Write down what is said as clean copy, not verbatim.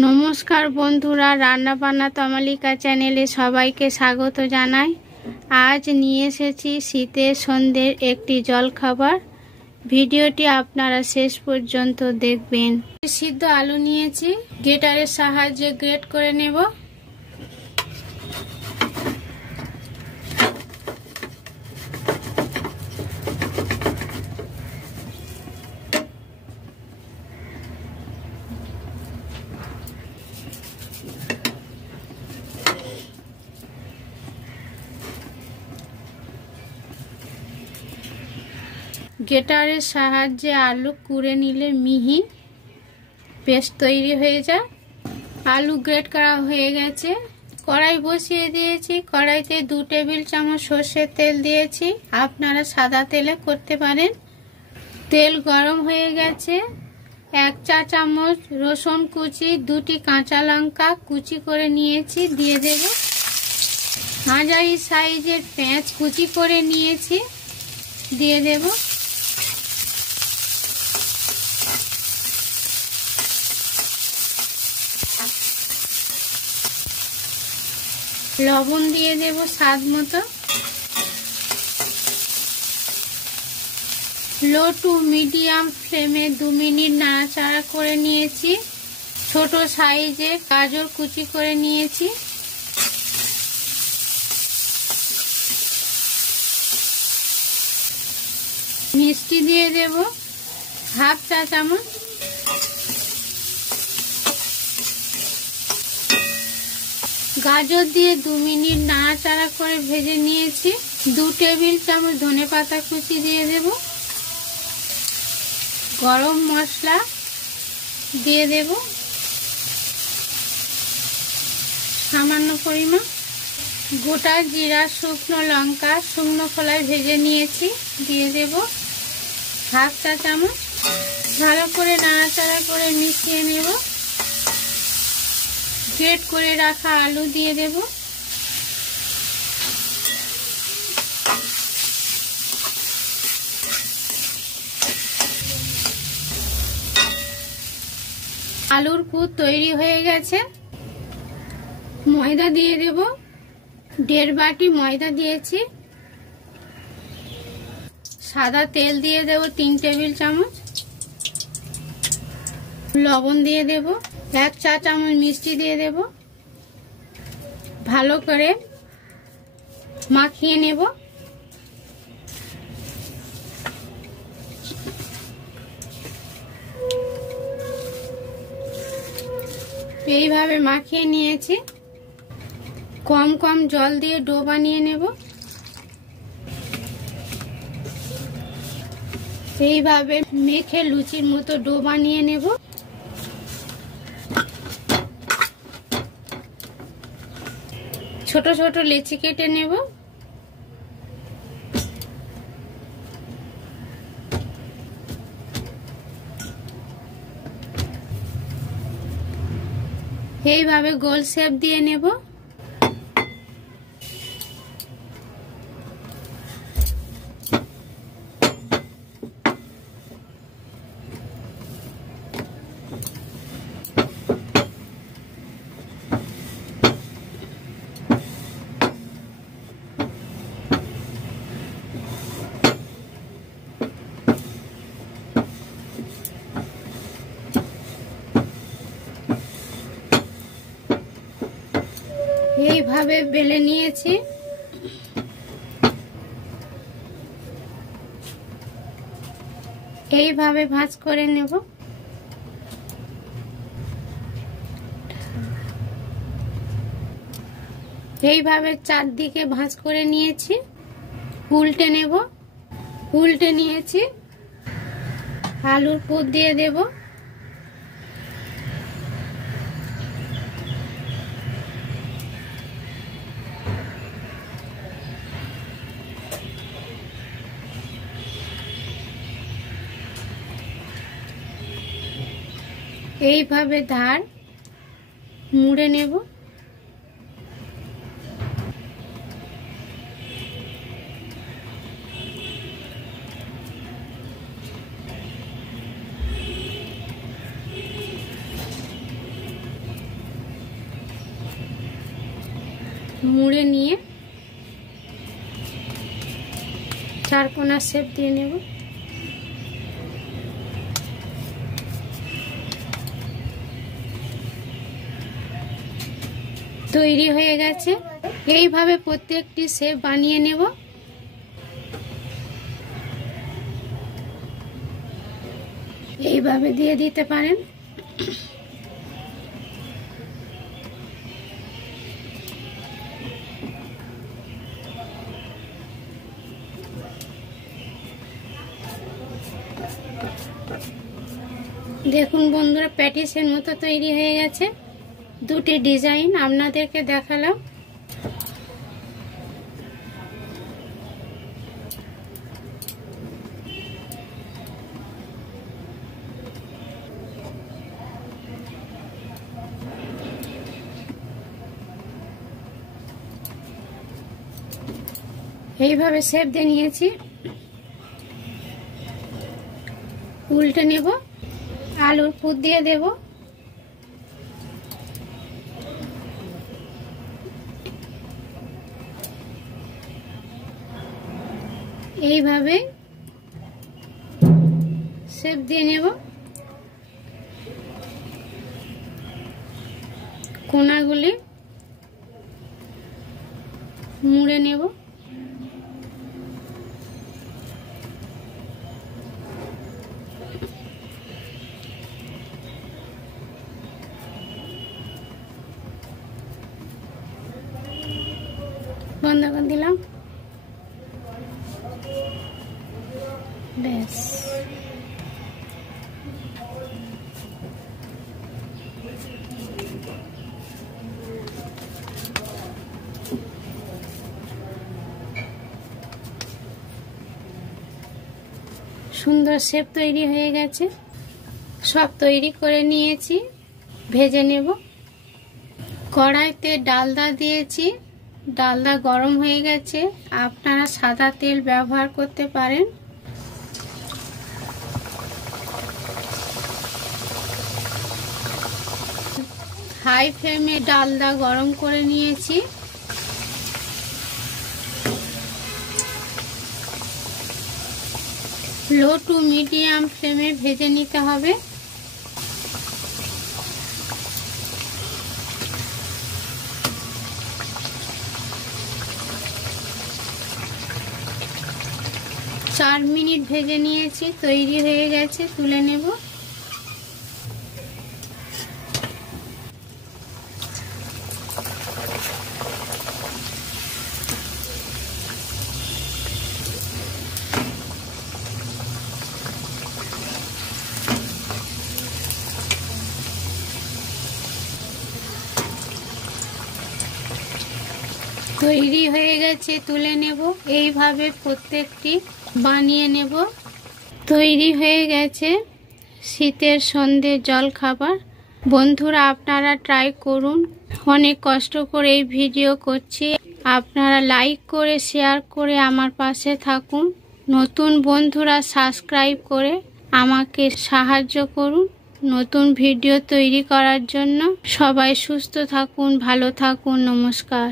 নমস্কার বন্ধুরা, রান্নাবান্না তমালিকা চ্যানেলে সবাইকে স্বাগত জানাই। আজ নিয়ে এসেছি শীতের সন্ধ্যের একটি জলখাবার। ভিডিওটি আপনারা শেষ পর্যন্ত দেখবেন। সিদ্ধ আলু নিয়েছি, গ্রেটারের সাহায্যে গ্রেট করে নেব। গ্রেটারের সাহায্যে আলু কুড়ে নিলে মিহি পেস্ট তৈরি হয়ে যায়। আলু গ্রেট করা হয়ে গেছে। কড়াই বসিয়ে দিয়েছি। কড়াইতে 2 টেবিল চামচ সর্ষের তেল দিয়েছি। আপনারা সাদা তেলে করতে পারেন। তেল গরম হয়ে গেছে। 1 চা চামচ রসুন কুচি, 2টি কাঁচা লঙ্কা কুচি করে নিয়েছি দিয়ে দেব। মাঝারি সাইজের পেঁয়াজ কুচি করে নিয়েছি দিয়ে দেব। লবণ দিয়ে দেব স্বাদ মতো। লো টু মিডিয়াম ফ্লেমে 2 মিনিট নাড়াচাড়া করে নিয়েছি। ছোট সাইজে গাজর কুচি করে নিয়েছি। মিষ্টি দিয়ে দেব 1/2 চা চামচ। গাজর দিয়ে 2 মিনিট নাড়াচাড়া করে ভেজে নিয়েছি। 2 টেবিল চামচ ধনেপাতা কুচি দিয়ে দেব। গরম মশলা দিয়ে দেব সামান্য পরিমাণ। গোটা জিরা, শুকনো লঙ্কা শুকনো খোলায় ভেজে নিয়েছি দিয়ে দেব 1/2 চা চামচ। ভালো করে নাড়াচাড়া করে মিশিয়ে নেব। গ্রেট করে রাখা আলু দিয়ে দেব। আলুর পুর তৈরি হয়ে গেছে। ময়দা দিয়ে দেব। 1.5 বাটি ময়দা দিয়েছি। সাদা তেল দিয়ে দেব 3 টেবিল চামচ। লবণ দিয়ে দেব। 1 চা চামচ মিষ্টি দিয়ে দেব। ভালো করে মাখিয়ে নেব। এইভাবে মাখিয়ে নিয়েছি। কম কম জল দিয়ে ডো বানিয়ে নেব। এইভাবে মেখে লুচির মতো ডো বানিয়ে নেব। ছোট ছোট লেচি কেটে নেব। এইভাবে গোল শেপ দিয়ে নেব। এইভাবে বেলে নিয়েছি। এইভাবে ভাঁজ করে নেব। এইভাবে চারদিকে ভাঁজ করে নিয়েছি। উল্টে নেব। উল্টে নিয়েছি। আলুর পুর দিয়ে দেব। এইভাবে ধার মুড়ে নেব। মুড়ে নিয়ে চারকোনা শেপ দিয়ে নেব। তৈরি হয়ে গেছে। এইভাবে প্রত্যেকটি শেপ বানিয়ে নেব। এইভাবে দিয়ে দিতে পারেন। দেখুন বন্ধুরা, প্যাটিসের মতো তৈরি হয়ে গেছে। দুটি ডিজাইন আপনাদেরকে দেখালাম। এইভাবে শেপ দিয়ে নিয়েছি। উল্টে নেব, আলুর পুর দিয়ে দেব। এইভাবে শেপ দিয়ে নেব। কোণাগুলি মুড়ে নেব। বন্ধ করে দিলাম। ব্যাস, সুন্দর শেপ তৈরি হয়ে গেছে। সব তৈরি করে নিয়েছি, ভেজে নেব। কড়াইতে ডালদা দিয়েছি, ডালদা গরম হয়ে গেছে। আপনারা সাদা তেল ব্যবহার করতে পারেন। হাই ফ্লেমে ডালদা গরম করে নিয়েছি। লো টু মিডিয়াম ফ্লেমে ভেজে নিতে হবে। চার মিনিট ভেজে নিয়েছি, তৈরি হয়ে গেছে। তুলে নেব। তৈরি হয়ে গেছে, তুলে নেব। এইভাবে প্রত্যেকটি বানিয়ে নেব। তৈরি হয়ে গেছে শীতের সন্ধ্যে জলখাবার। বন্ধুরা, আপনারা ট্রাই করুন। অনেক কষ্ট করে এই ভিডিও করছি। আপনারা লাইক করে শেয়ার করে আমার পাশে থাকুন। নতুন বন্ধুরা সাবস্ক্রাইব করে আমাকে সাহায্য করুন নতুন ভিডিও তৈরি করার জন্য। সবাই সুস্থ থাকুন, ভালো থাকুন। নমস্কার।